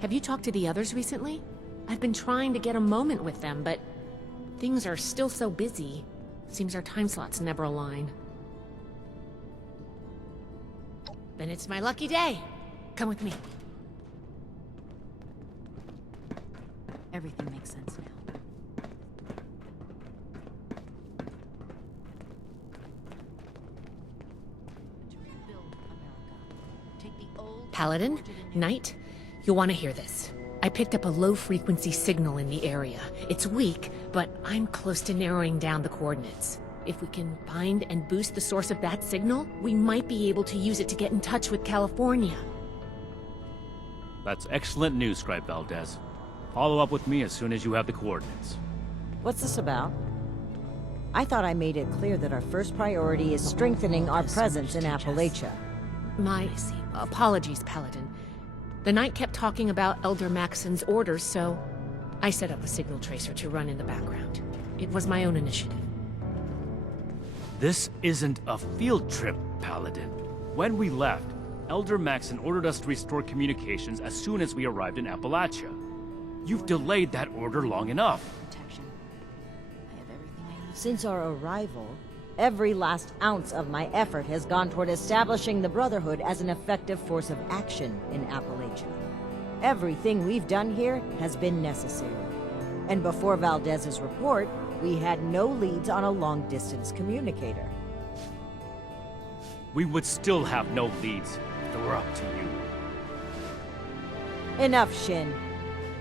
Have you talked to the others recently? I've been trying to get a moment with them, but things are still so busy. Seems our time slots never align. Then it's my lucky day. Come with me. Everything makes sense now. Paladin, Knight, you'll want to hear this. I picked up a low-frequency signal in the area. It's weak, but I'm close to narrowing down the coordinates. If we can find and boost the source of that signal, we might be able to use it to get in touch with California. That's excellent news, Scribe Valdez. Follow up with me as soon as you have the coordinates. What's this about? I thought I made it clear that our first priority is strengthening our presence in Appalachia. My apologies, Paladin. The Knight kept talking about Elder Maxon's orders, so I set up a signal tracer to run in the background. It was my own initiative. This isn't a field trip, Paladin. When we left, Elder Maxon ordered us to restore communications as soon as we arrived in Appalachia. You've delayed that order long enough. Since our arrival, every last ounce of my effort has gone toward establishing the Brotherhood as an effective force of action in Appalachia. Everything we've done here has been necessary. And before Valdez's report, we had no leads on a long-distance communicator. We would still have no leads if it were up to you. Enough, Shin.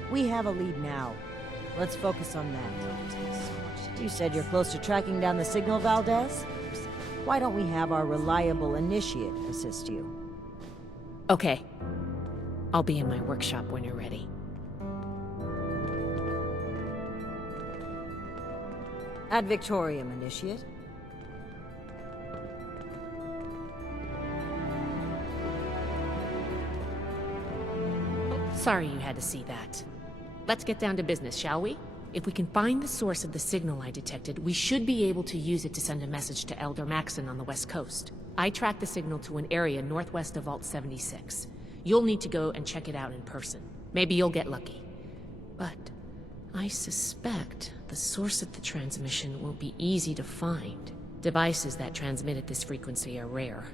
We have a lead now. Let's focus on that. You said you're close to tracking down the signal, Valdez? Why don't we have our reliable initiate assist you? Okay. I'll be in my workshop when you're ready. Ad Victorium, initiate. Sorry you had to see that. Let's get down to business, shall we? If we can find the source of the signal I detected, we should be able to use it to send a message to Elder Maxon on the west coast. I tracked the signal to an area northwest of Vault 76. You'll need to go and check it out in person. Maybe you'll get lucky. But I suspect the source of the transmission won't be easy to find. Devices that transmit at this frequency are rare.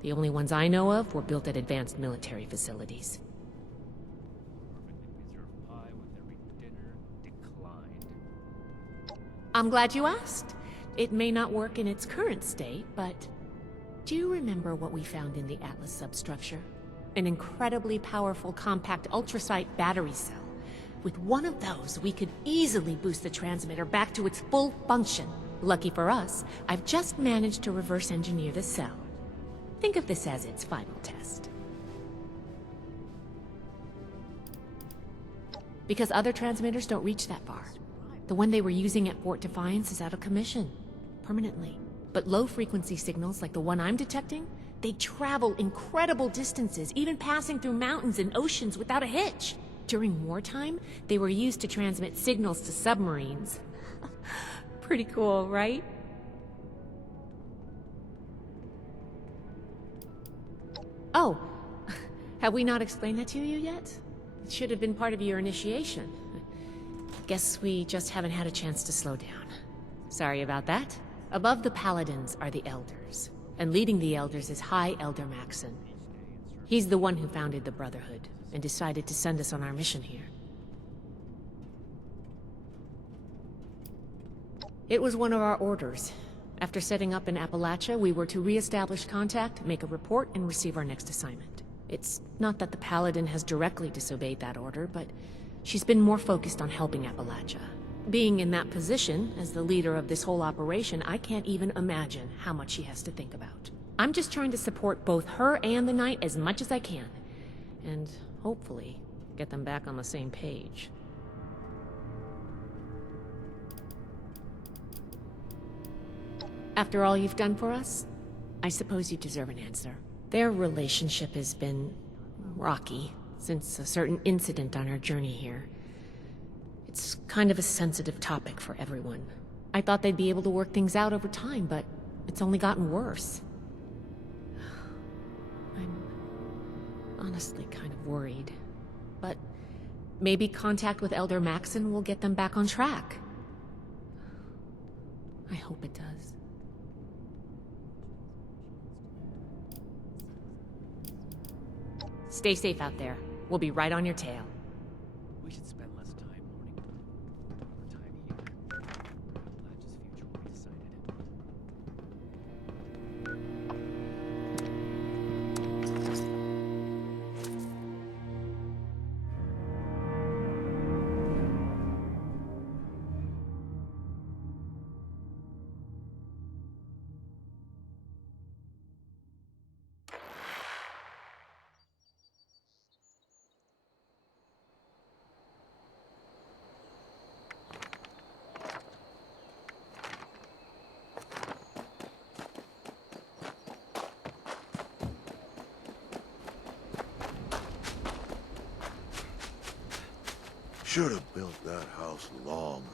The only ones I know of were built at advanced military facilities. I'm glad you asked. It may not work in its current state, but do you remember what we found in the Atlas substructure? An incredibly powerful compact ultrasite battery cell. With one of those, we could easily boost the transmitter back to its full function. Lucky for us, I've just managed to reverse engineer the cell. Think of this as its final test. Because other transmitters don't reach that far. The one they were using at Fort Defiance is out of commission. Permanently. But low-frequency signals like the one I'm detecting, they travel incredible distances, even passing through mountains and oceans without a hitch. During wartime, they were used to transmit signals to submarines. Pretty cool, right? Oh, have we not explained that to you yet? It should have been part of your initiation. Guess we just haven't had a chance to slow down. Sorry about that. Above the Paladins are the Elders, and leading the Elders is High Elder Maxon. He's the one who founded the Brotherhood, and decided to send us on our mission here. It was one of our orders. After setting up in Appalachia, we were to re-establish contact, make a report, and receive our next assignment. It's not that the Paladin has directly disobeyed that order, but she's been more focused on helping Appalachia. Being in that position, as the leader of this whole operation, I can't even imagine how much she has to think about. I'm just trying to support both her and the Knight as much as I can. And hopefully, get them back on the same page. After all you've done for us, I suppose you deserve an answer. Their relationship has been rocky since a certain incident on our journey here. It's kind of a sensitive topic for everyone. I thought they'd be able to work things out over time, but it's only gotten worse. I'm honestly kind of worried. But Maybe contact with Elder Maxon will get them back on track. I hope it does. Stay safe out there. We'll be right on your tail. We should spend less time mourning. More time here. Appalachia's future will be decided. Should have built that house long ago.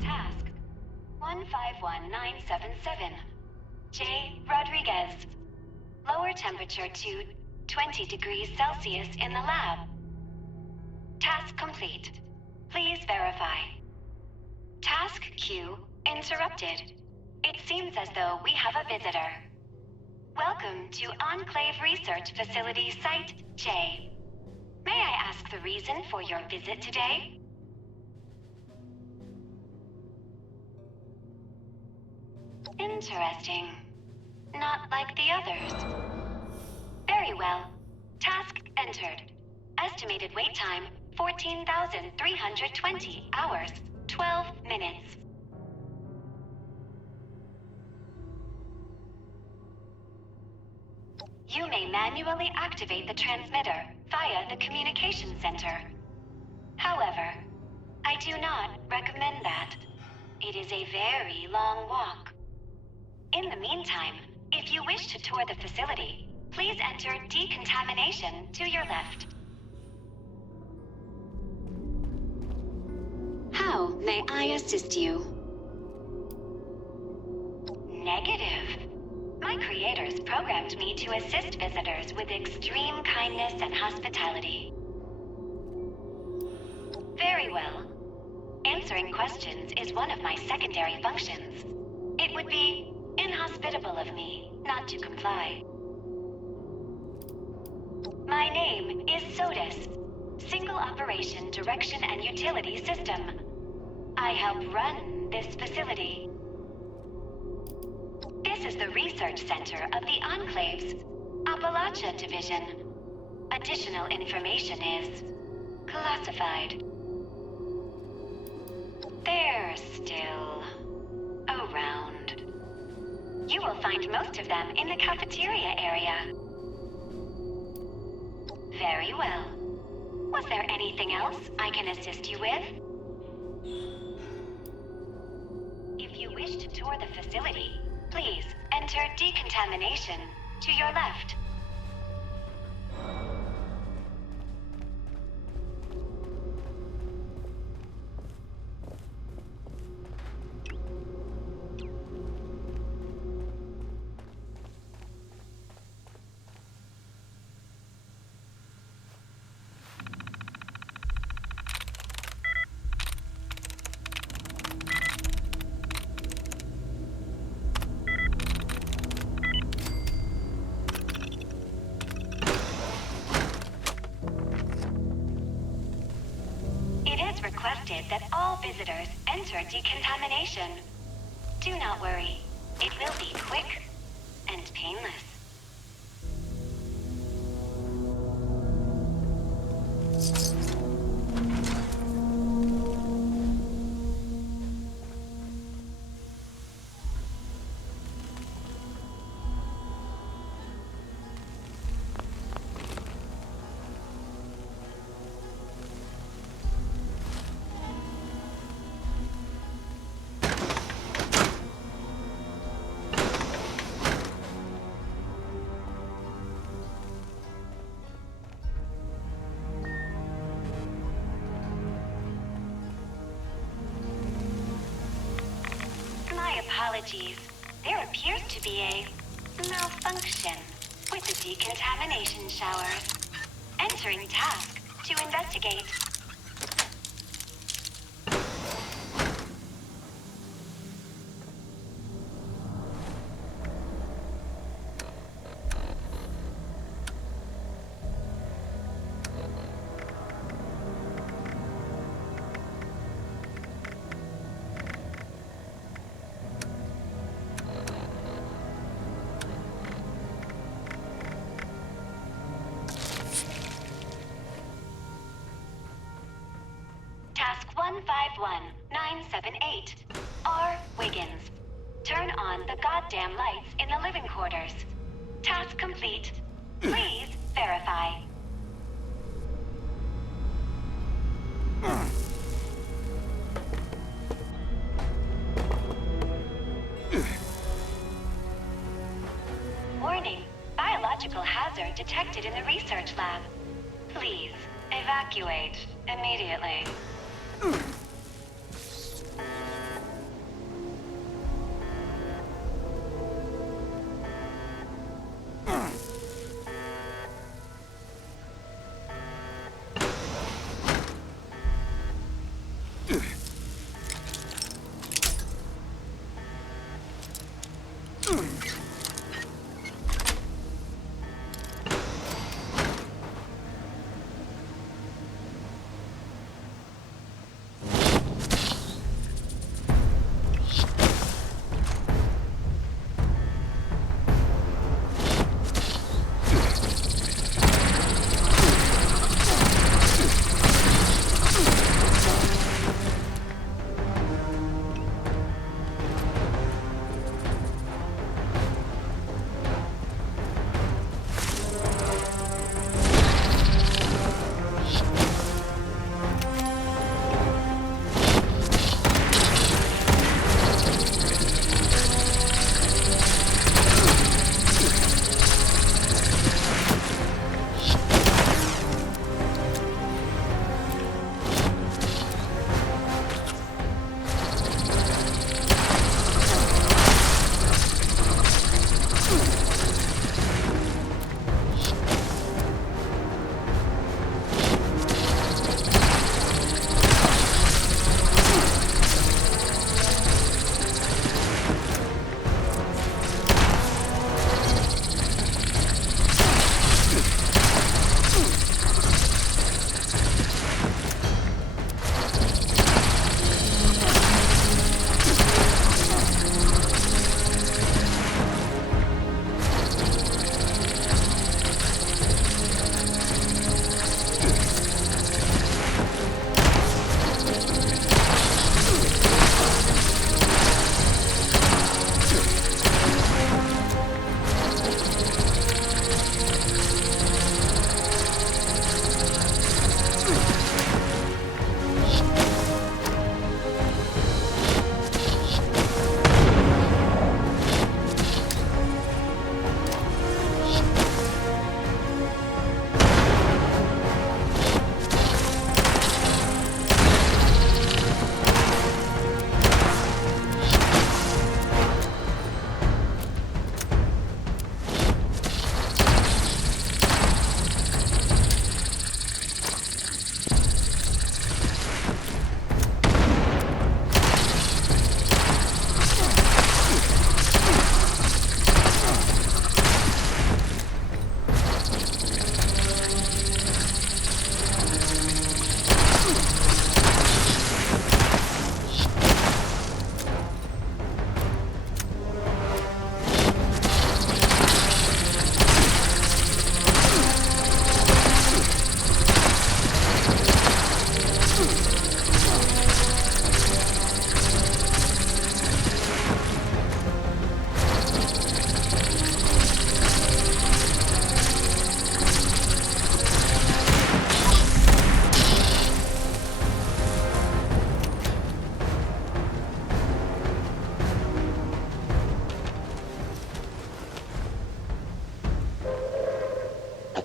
Task 151977. J. Rodriguez. Lower temperature to 20 degrees Celsius in the lab. Task complete. Please verify. Task queue interrupted. It seems as though we have a visitor. Welcome to Enclave Research Facility Site J. May I ask the reason for your visit today? Interesting. not like the others. Very well. Task entered. Estimated wait time, 14,320 hours, 12 minutes. You may manually activate the transmitter via the communication center. However, I do not recommend that. It is a very long walk. In the meantime, if you wish to tour the facility, please enter decontamination to your left. How may I assist you? Negative. My creators programmed me to assist visitors with extreme kindness and hospitality. Very well. Answering questions is one of my secondary functions. It would be inhospitable of me not to comply. My name is SOTUS, Single Operation Direction and Utility System. I help run this facility. This is the research center of the Enclave's Appalachia Division. Additional information is classified. They're still around. You will find most of them in the cafeteria area. Very well. Was there anything else I can assist you with? If you wish to tour the facility, please enter decontamination to your left. Requested that all visitors enter decontamination. Do not worry. It will be quick and painless. Apologies. There appears to be a malfunction with the decontamination showers. Entering task to investigate. Task 151978. R. Wiggins. Turn on the goddamn lights in the living quarters. Task complete. Please verify. Warning. Biological hazard detected in the research lab. Please evacuate immediately.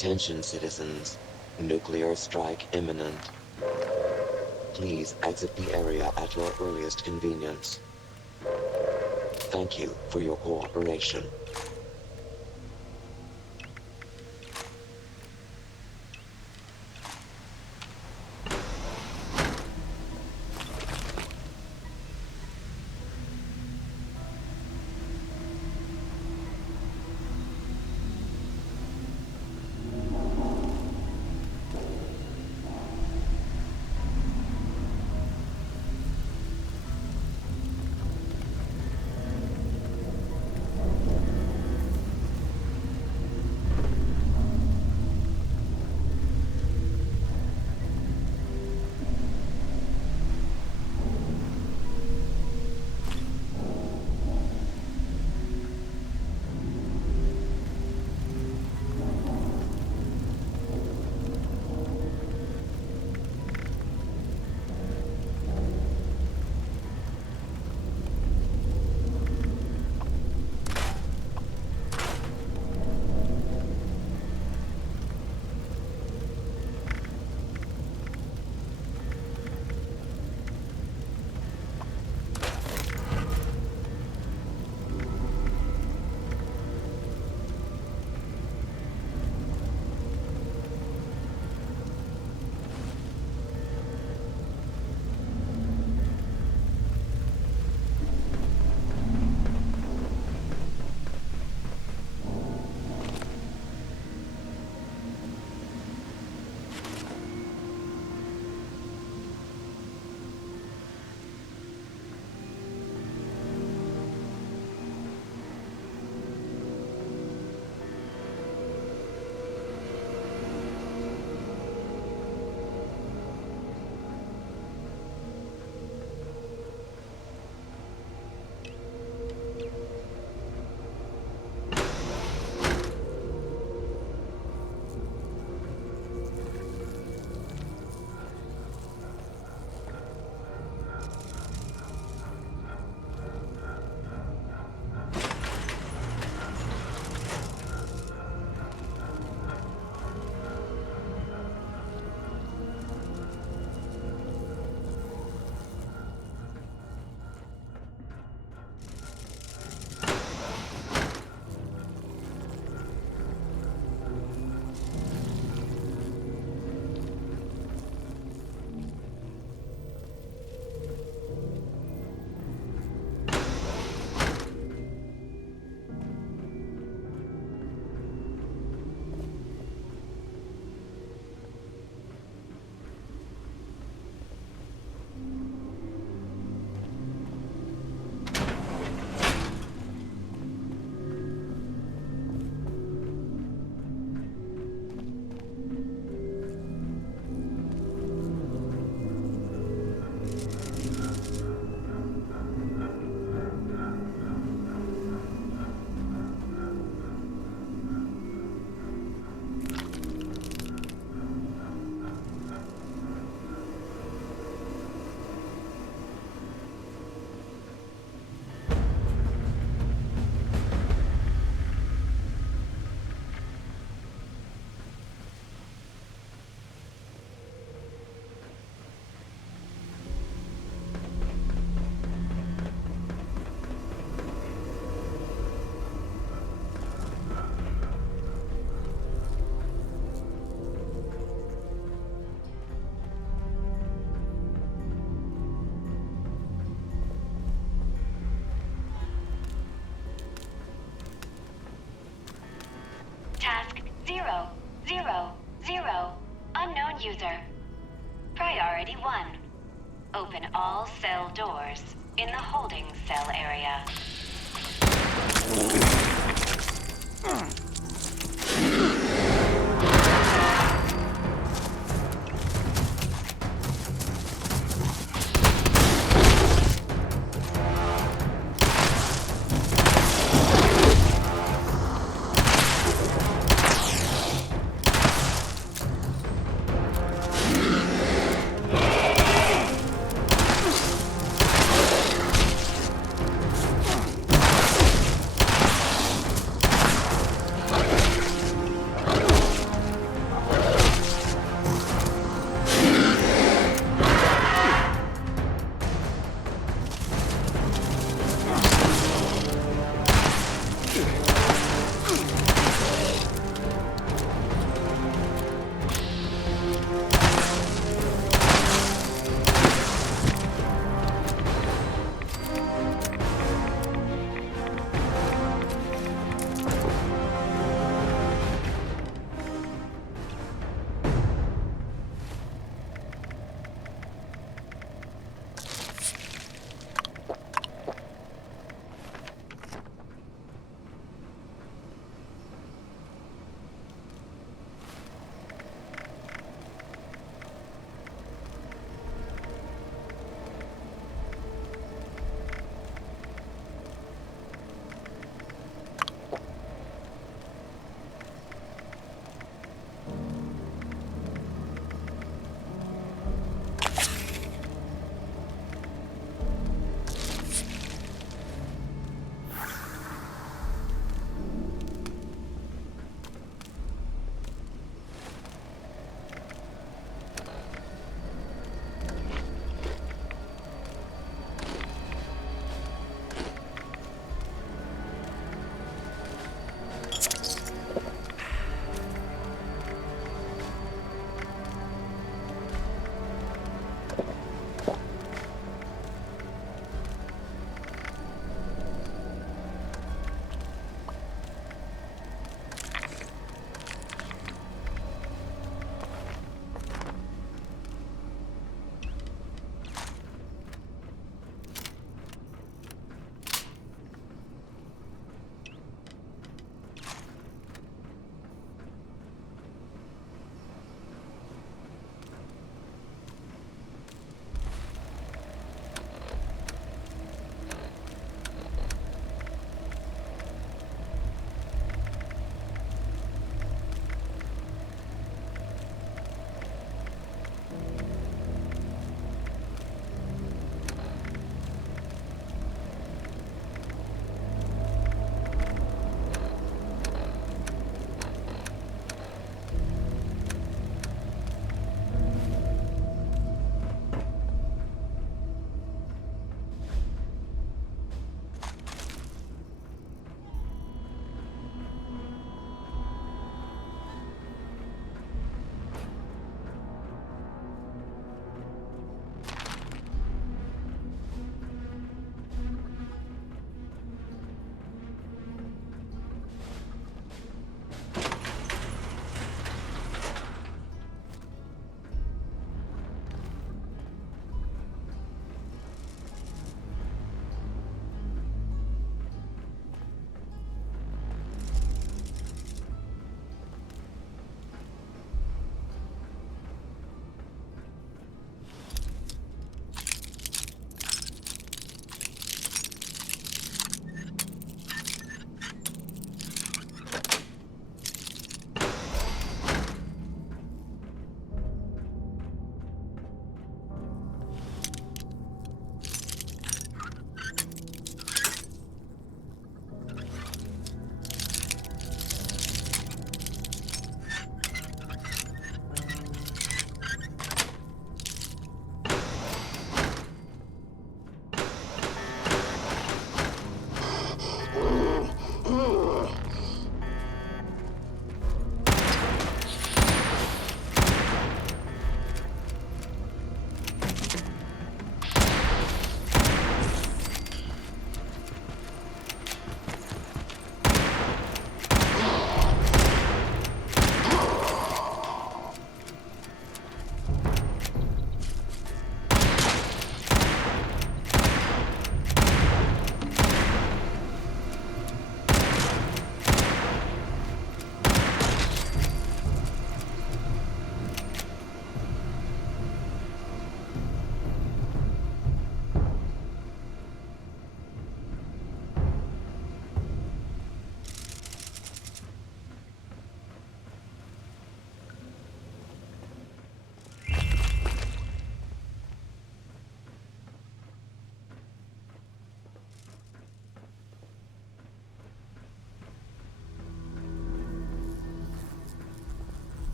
Attention citizens. Nuclear strike imminent. Please exit the area at your earliest convenience. Thank you for your cooperation. Task 000. Unknown user. Priority 1. Open all cell doors in the holding cell area.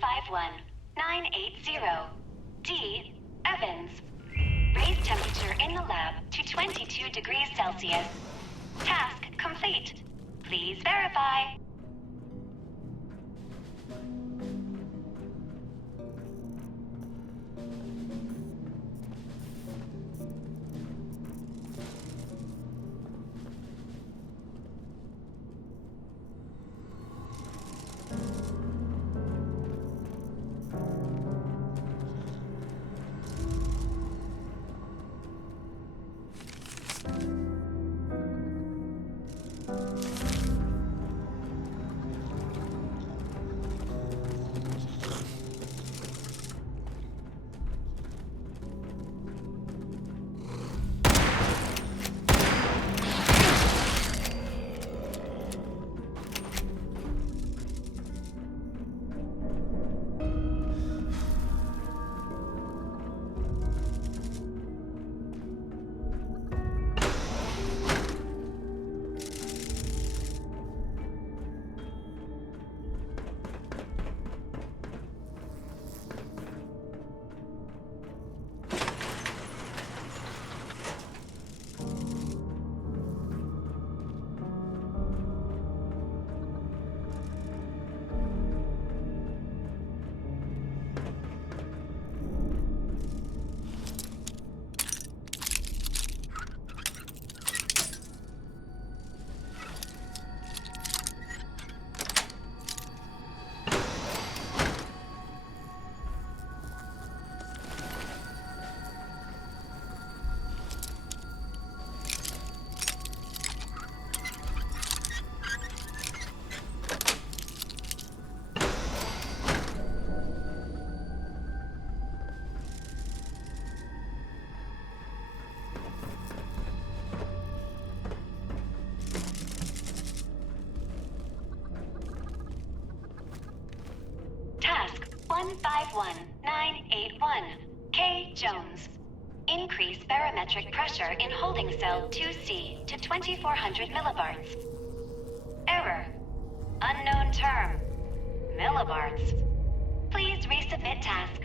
151980. D. Evans. Raise temperature in the lab to 22 degrees Celsius. Task complete. Please verify. Task 151981. K. Jones. Increase barometric pressure in holding cell 2C to 2400 millibarts. Error. Unknown term. Millibarts. Please resubmit task.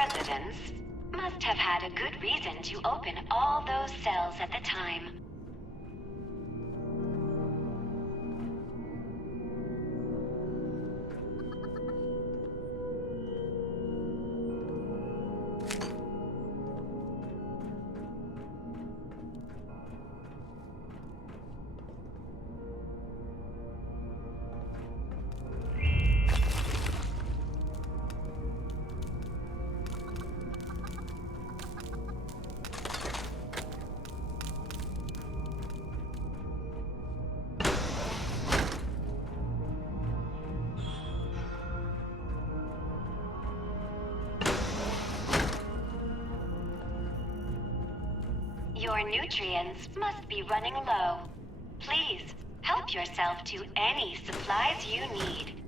residents must have had a good reason to open all those cells at the time. Your nutrients must be running low. Please, help yourself to any supplies you need.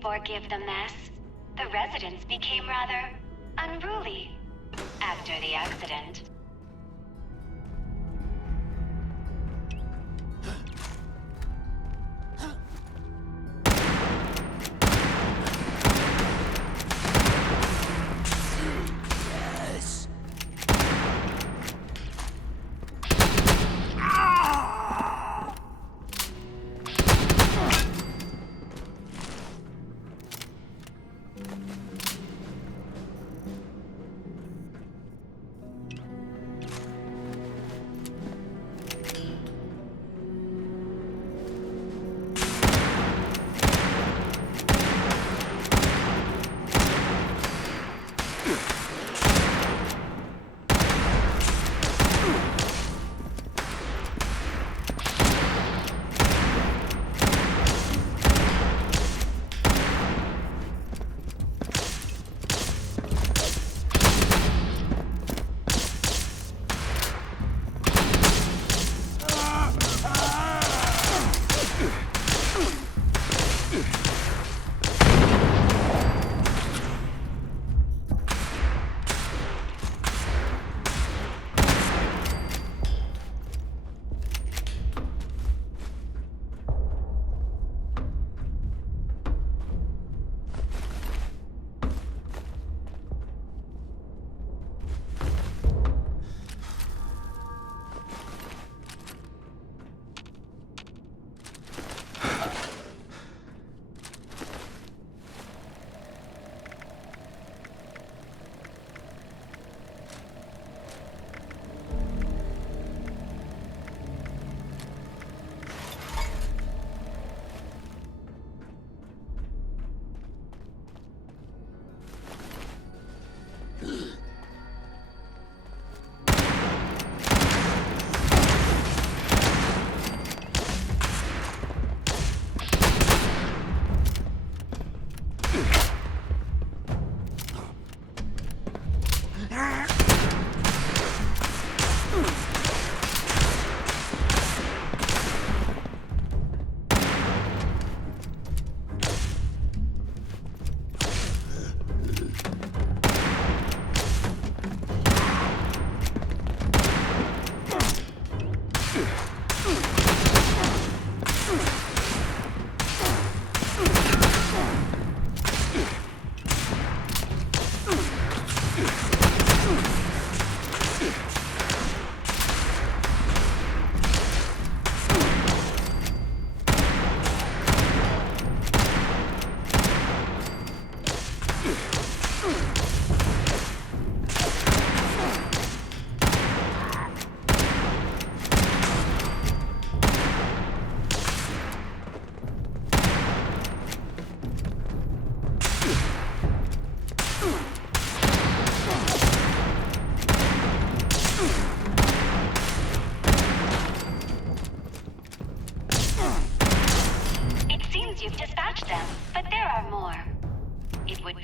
Forgive the mess. The residents became rather unruly after the accident.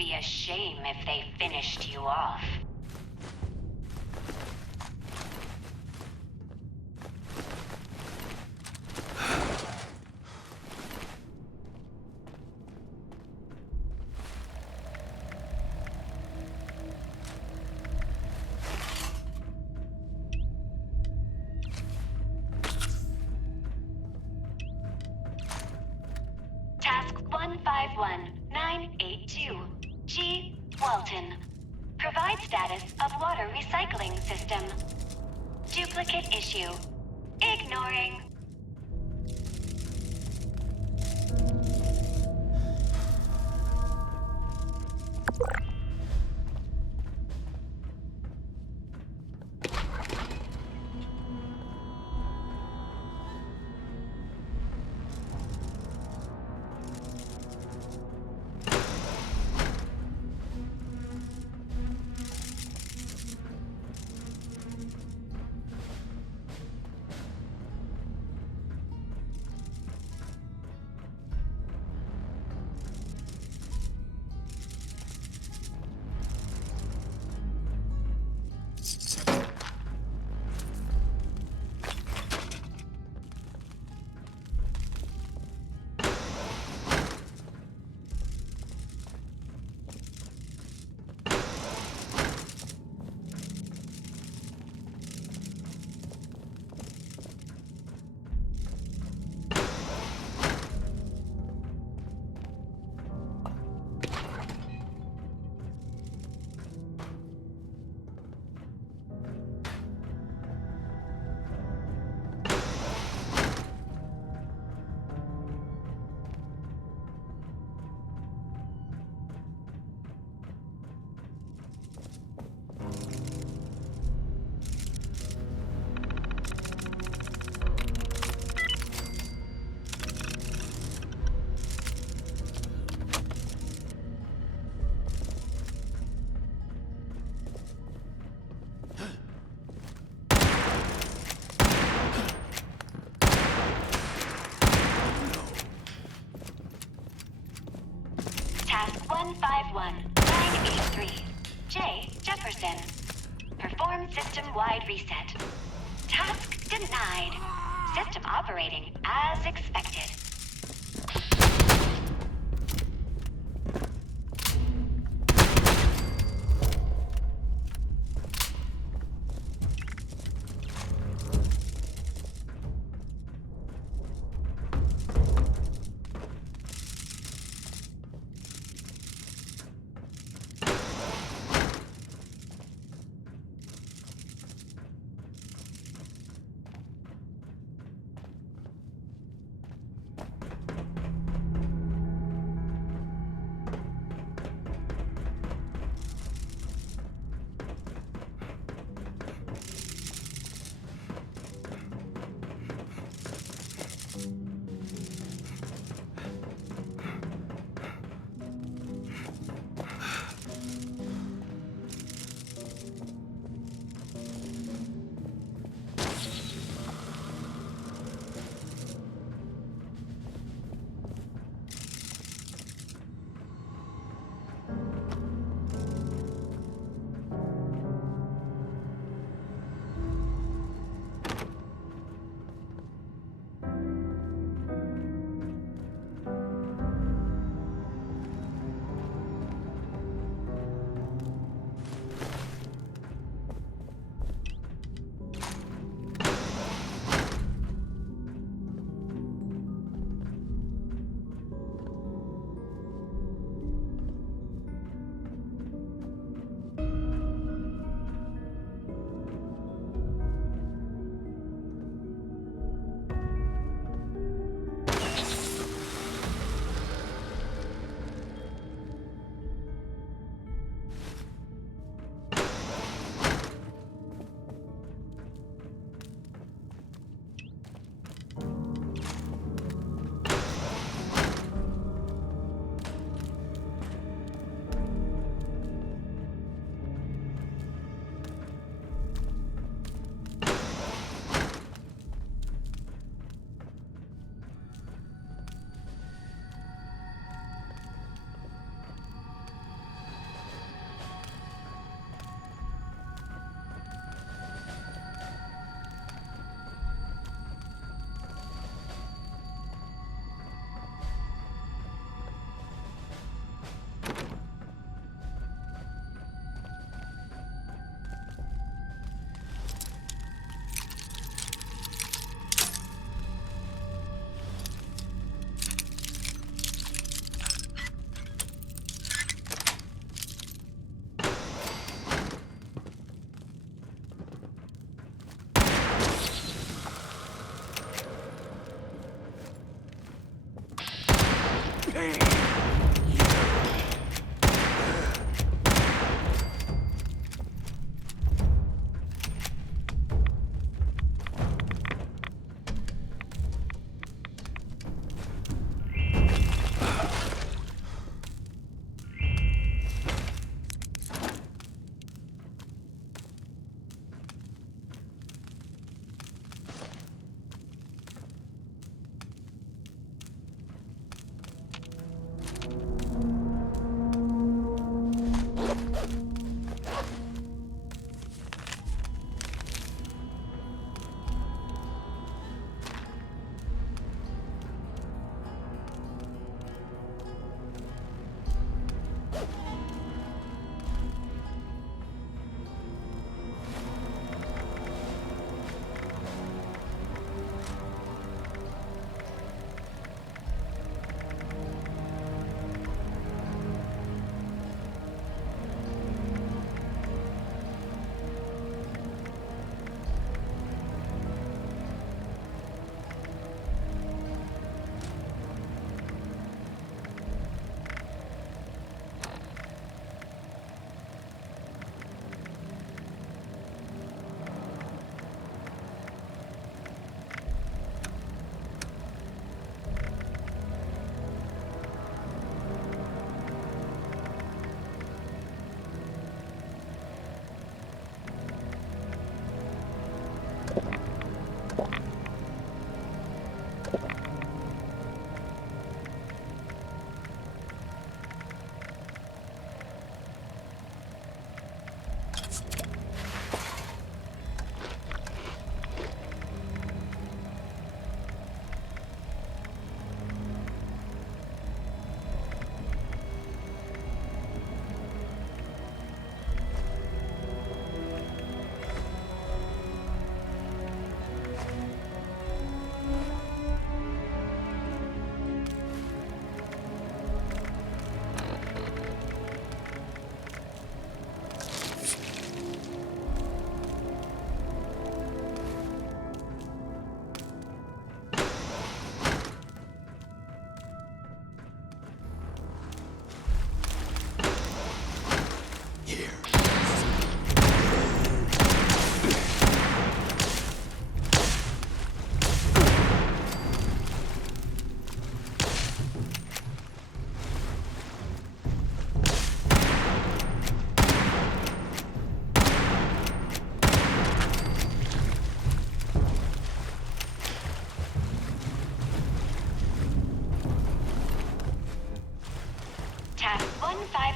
be a shame if they finished you off. Task 151982. G. Walton. Provide status of water recycling system. Duplicate issue. Ignoring. Task 151983. J. Jefferson. Perform system-wide reset. Task denied. System operating as expected.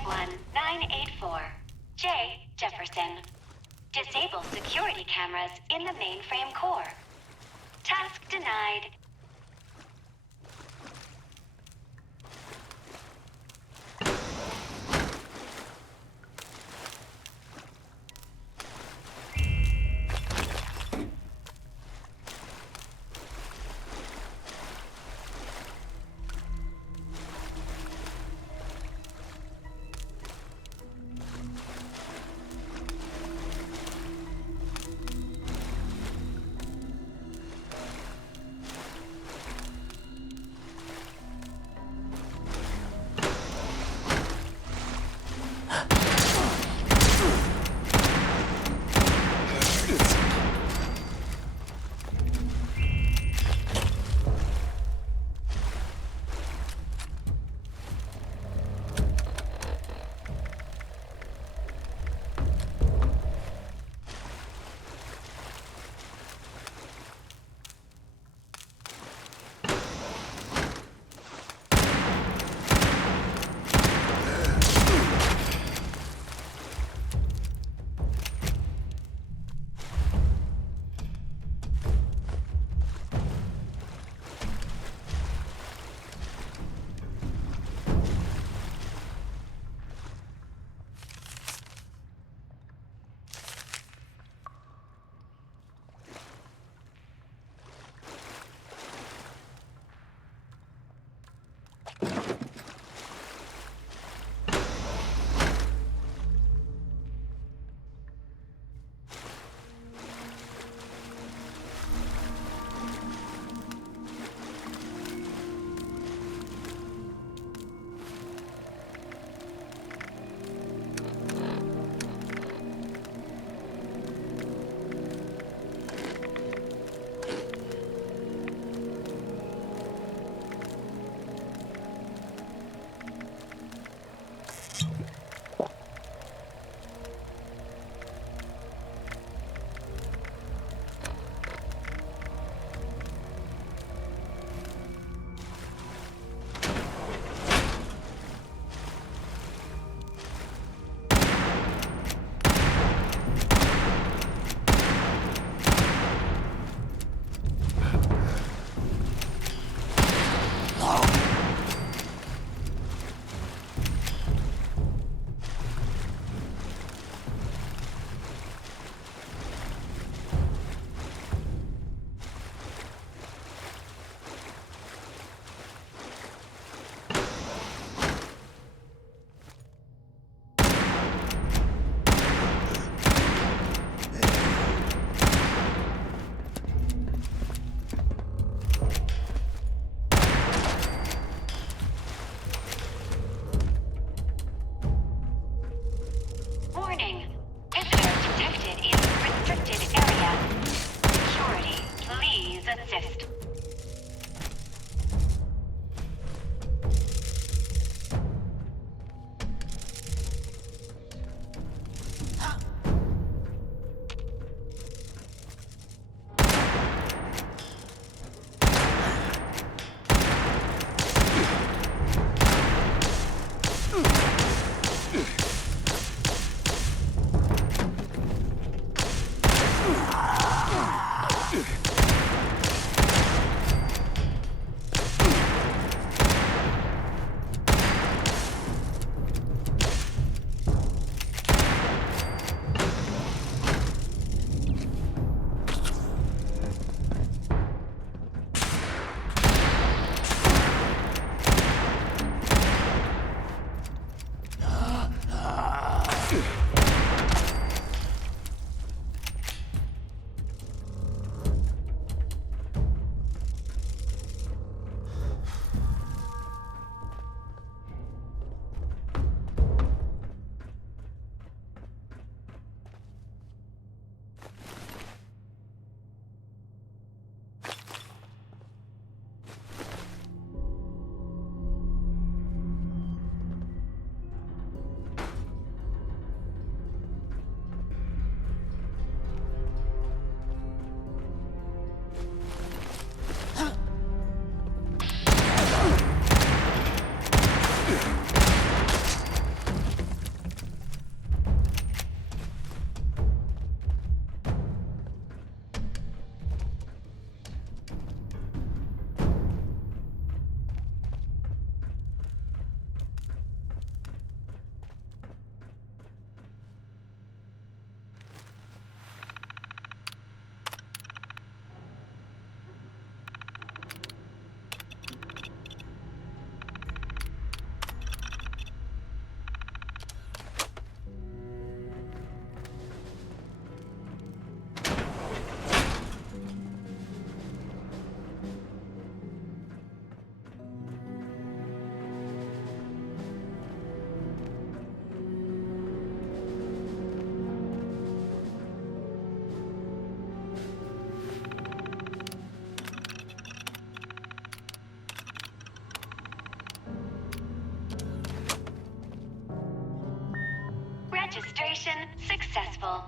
51984. J. Jefferson. Disable security cameras in the mainframe core. Task denied. Registration successful.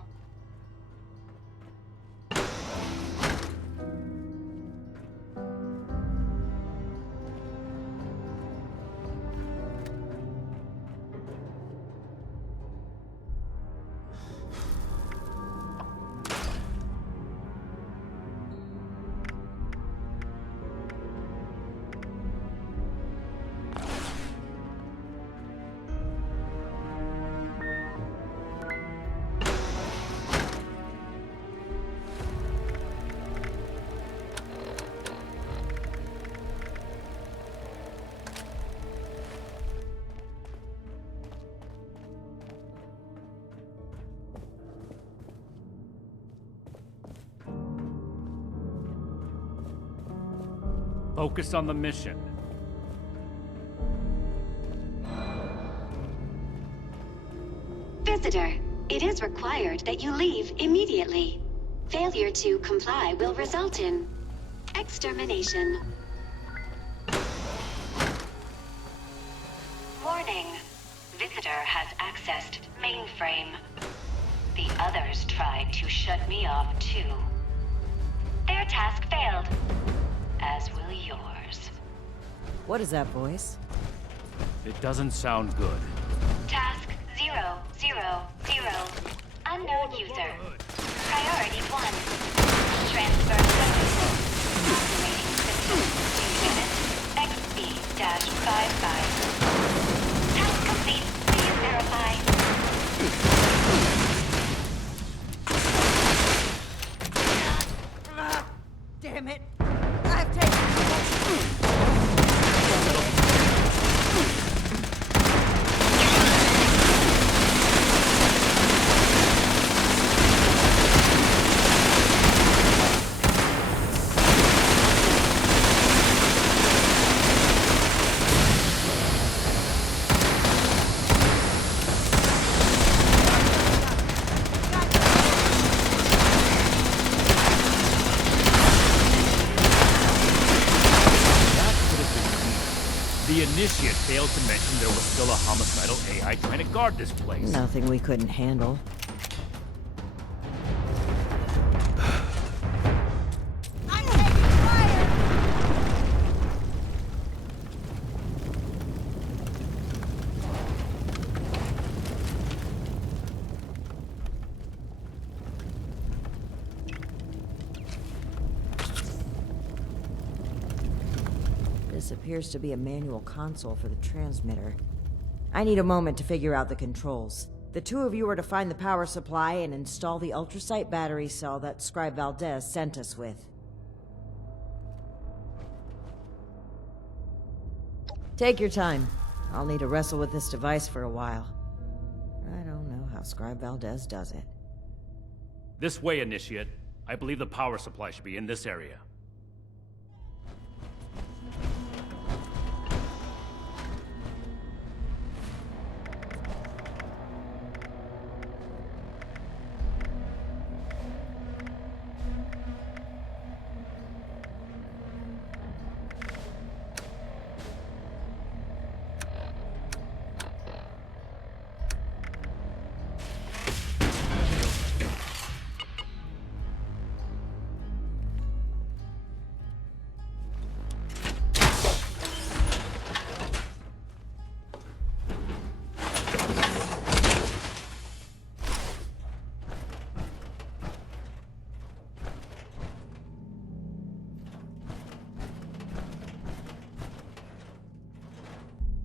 Focus on the mission. Visitor, it is required that you leave immediately. Failure to comply will result in extermination. Warning. Visitor has accessed mainframe. The others tried to shut me off too. Their task failed, as will yours. What is that voice? It doesn't sound good. Task 000. Unknown user. Priority 1. Transfer services. Operating system 2 units. XB-55. Task complete. Please verify. Damn it! I've taken The Initiate failed to mention there was still a homicidal AI trying to guard this place. nothing we couldn't handle. I'm taking fire! This appears to be a manual console for the transmitter. I need a moment to figure out the controls. The two of you are to find the power supply and install the ultrasight battery cell that Scribe Valdez sent us with. Take your time. I'll need to wrestle with this device for a while. I don't know how Scribe Valdez does it. This way, Initiate. I believe the power supply should be in this area.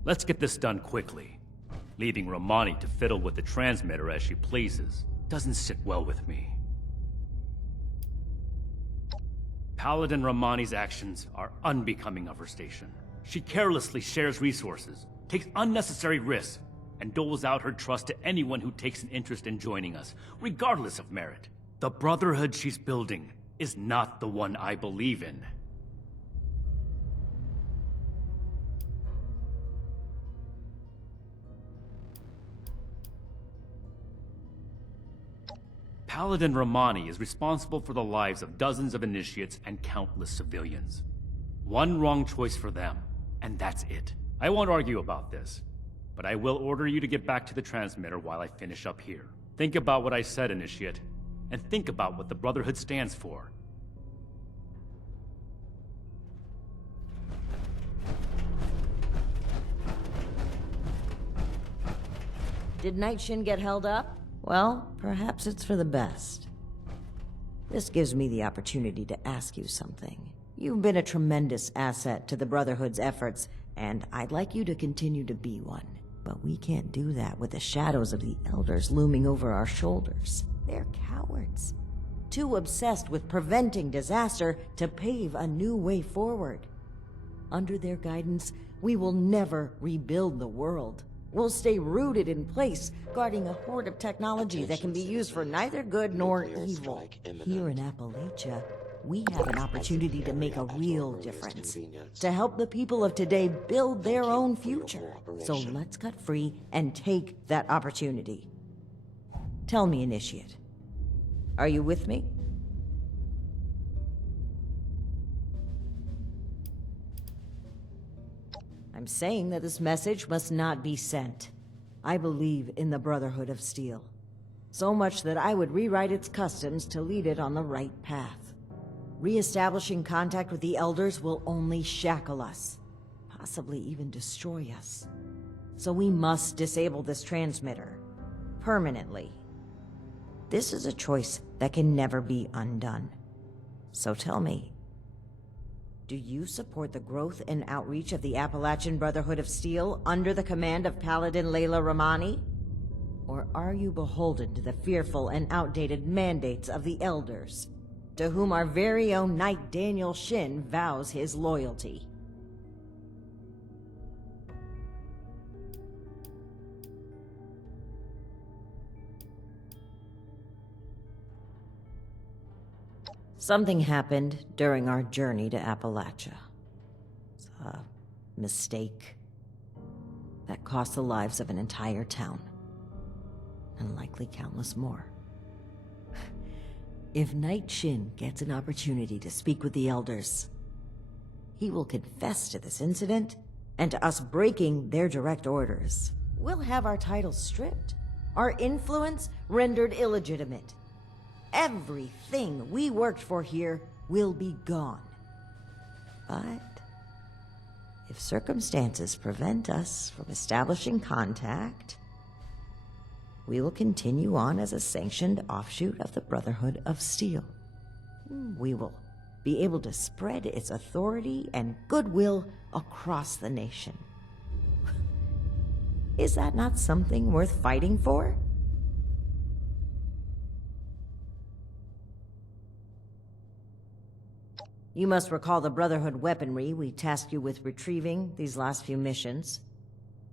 Let's get this done quickly. Leaving Romani to fiddle with the transmitter as she pleases doesn't sit well with me. Paladin Romani's actions are unbecoming of her station. She carelessly shares resources, takes unnecessary risks, and doles out her trust to anyone who takes an interest in joining us, regardless of merit. The brotherhood she's building is not the one I believe in. Paladin Romani is responsible for the lives of dozens of initiates and countless civilians. One wrong choice for them, and that's it. I won't argue about this. but I will order you to get back to the transmitter while I finish up here. Think about what I said, Initiate, and think about what the Brotherhood stands for. Did Night Shin get held up? Well, perhaps it's for the best. This gives me the opportunity to ask you something. You've been a tremendous asset to the Brotherhood's efforts, and I'd like you to continue to be one. But we can't do that with the shadows of the Elders looming over our shoulders. They're cowards. Too obsessed with preventing disaster to pave a new way forward. Under their guidance, we will never rebuild the world. We'll stay rooted in place, guarding a hoard of technology that can be used for neither good nor evil. Here in Appalachia, we have an opportunity to make a real difference, to help the people of today build their own future. So let's cut free and take that opportunity. Tell me, Initiate, are you with me? I'm saying that this message must not be sent. I believe in the Brotherhood of Steel. So much that I would rewrite its customs to lead it on the right path. Re-establishing contact with the Elders will only shackle us, possibly even destroy us. So we must disable this transmitter, permanently. This is a choice that can never be undone. So tell me, do you support the growth and outreach of the Appalachian Brotherhood of Steel under the command of Paladin Layla Romani? Or are you beholden to the fearful and outdated mandates of the Elders, to whom our very own Knight Daniel Shin vows his loyalty? Something happened during our journey to Appalachia. It's a mistake that cost the lives of an entire town, and likely countless more. If Knight Shin gets an opportunity to speak with the Elders, he will confess to this incident and to us breaking their direct orders. We'll have our titles stripped, our influence rendered illegitimate. Everything we worked for here will be gone. But if circumstances prevent us from establishing contact, we will continue on as a sanctioned offshoot of the Brotherhood of Steel. We will be able to spread its authority and goodwill across the nation. Is that not something worth fighting for? You must recall the Brotherhood weaponry we tasked you with retrieving these last few missions.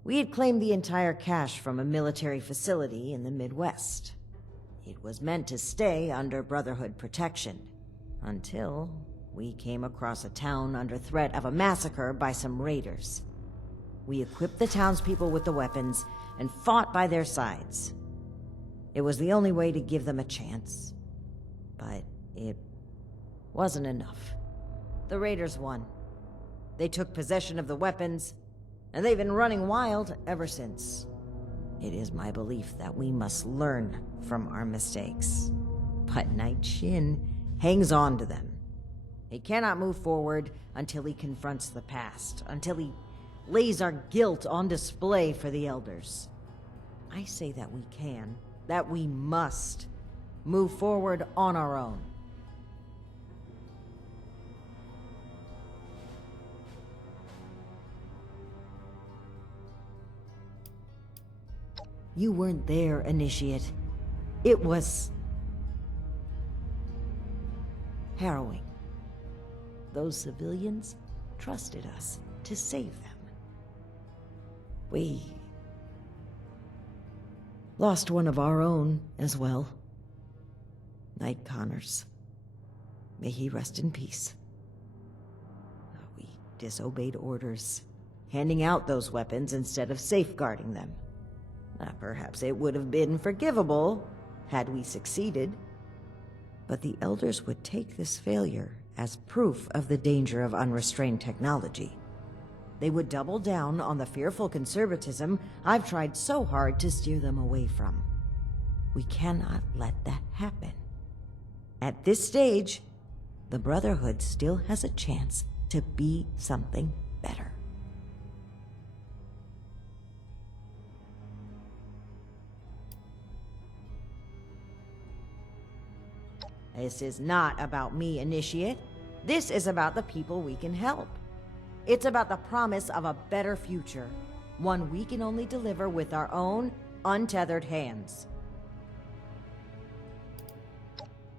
We had claimed the entire cache from a military facility in the Midwest. It was meant to stay under Brotherhood protection, until we came across a town under threat of a massacre by some raiders. We equipped the townspeople with the weapons and fought by their sides. It was the only way to give them a chance, but it wasn't enough. The raiders won. They took possession of the weapons, and they've been running wild ever since. It is my belief that we must learn from our mistakes. But Knight Shin hangs on to them. He cannot move forward until he confronts the past, until he lays our guilt on display for the Elders. I say that we can, that we must, move forward on our own. You weren't there, Initiate. It was harrowing. Those civilians trusted us to save them. We lost one of our own as well. Knight Connors. May he rest in peace. We disobeyed orders, handing out those weapons instead of safeguarding them. Perhaps it would have been forgivable had we succeeded, but the Elders would take this failure as proof of the danger of unrestrained technology. They would double down on the fearful conservatism I've tried so hard to steer them away from. We cannot let that happen. At this stage, the Brotherhood still has a chance to be something better. This is not about me, Initiate. This is about the people we can help. It's about the promise of a better future, one we can only deliver with our own, untethered hands.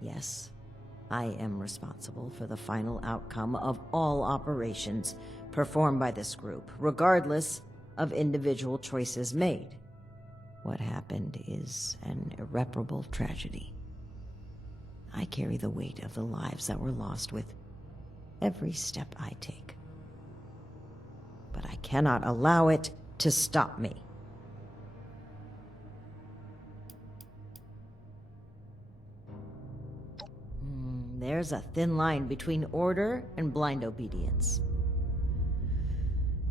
Yes, I am responsible for the final outcome of all operations performed by this group, regardless of individual choices made. What happened is an irreparable tragedy. I carry the weight of the lives that were lost with every step I take. But I cannot allow it to stop me. There's a thin line between order and blind obedience.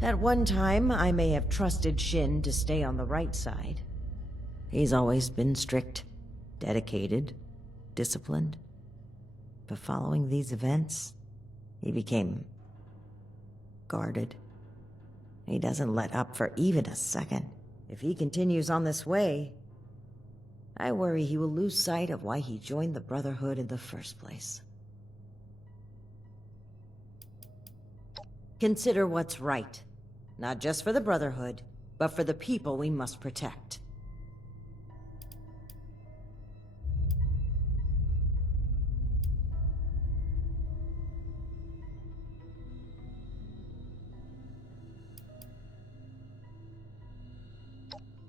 At one time, I may have trusted Shin to stay on the right side. He's always been strict, dedicated, disciplined. But following these events, he became guarded. He doesn't let up for even a second. If he continues on this way, I worry he will lose sight of why he joined the Brotherhood in the first place. Consider what's right, not just for the Brotherhood, but for the people we must protect.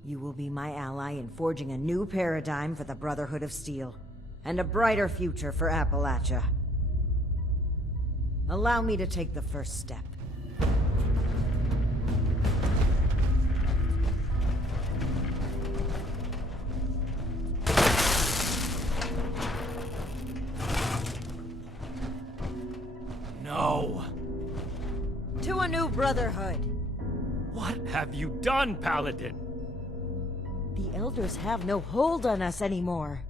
You will be my ally in forging a new paradigm for the Brotherhood of Steel, and a brighter future for Appalachia. Allow me to take the first step. No! To a new Brotherhood! What have you done, Paladin? The Elders have no hold on us anymore.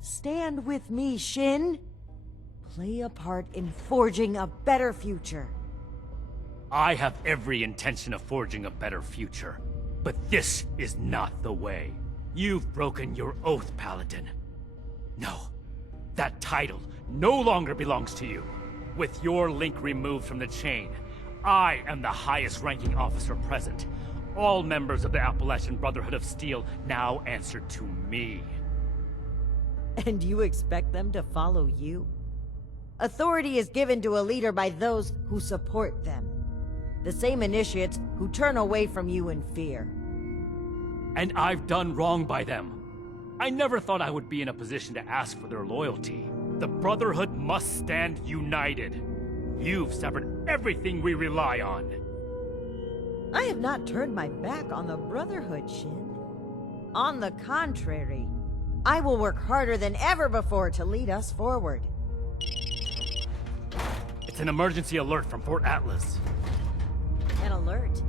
Stand with me, Shin. Play a part in forging a better future. I have every intention of forging a better future. But this is not the way. You've broken your oath, Paladin. No, that title no longer belongs to you. With your link removed from the chain, I am the highest-ranking officer present. All members of the Appalachian Brotherhood of Steel now answer to me. And you expect them to follow you? Authority is given to a leader by those who support them. The same initiates who turn away from you in fear. And I've done wrong by them. I never thought I would be in a position to ask for their loyalty. The Brotherhood must stand united. You've severed everything we rely on. I have not turned my back on the Brotherhood, Shin. On the contrary, I will work harder than ever before to lead us forward. It's an emergency alert from Fort Atlas. An alert?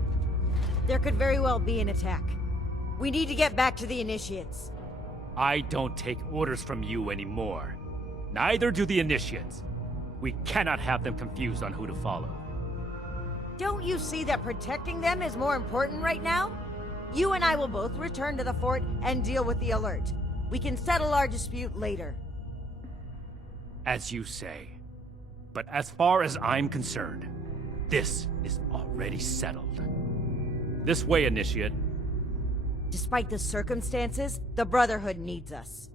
There could very well be an attack. We need to get back to the Initiates. I don't take orders from you anymore. Neither do the Initiates. We cannot have them confused on who to follow. Don't you see that protecting them is more important right now? You and I will both return to the fort and deal with the alert. We can settle our dispute later. As you say. But as far as I'm concerned, this is already settled. This way, Initiate. Despite the circumstances, the Brotherhood needs us.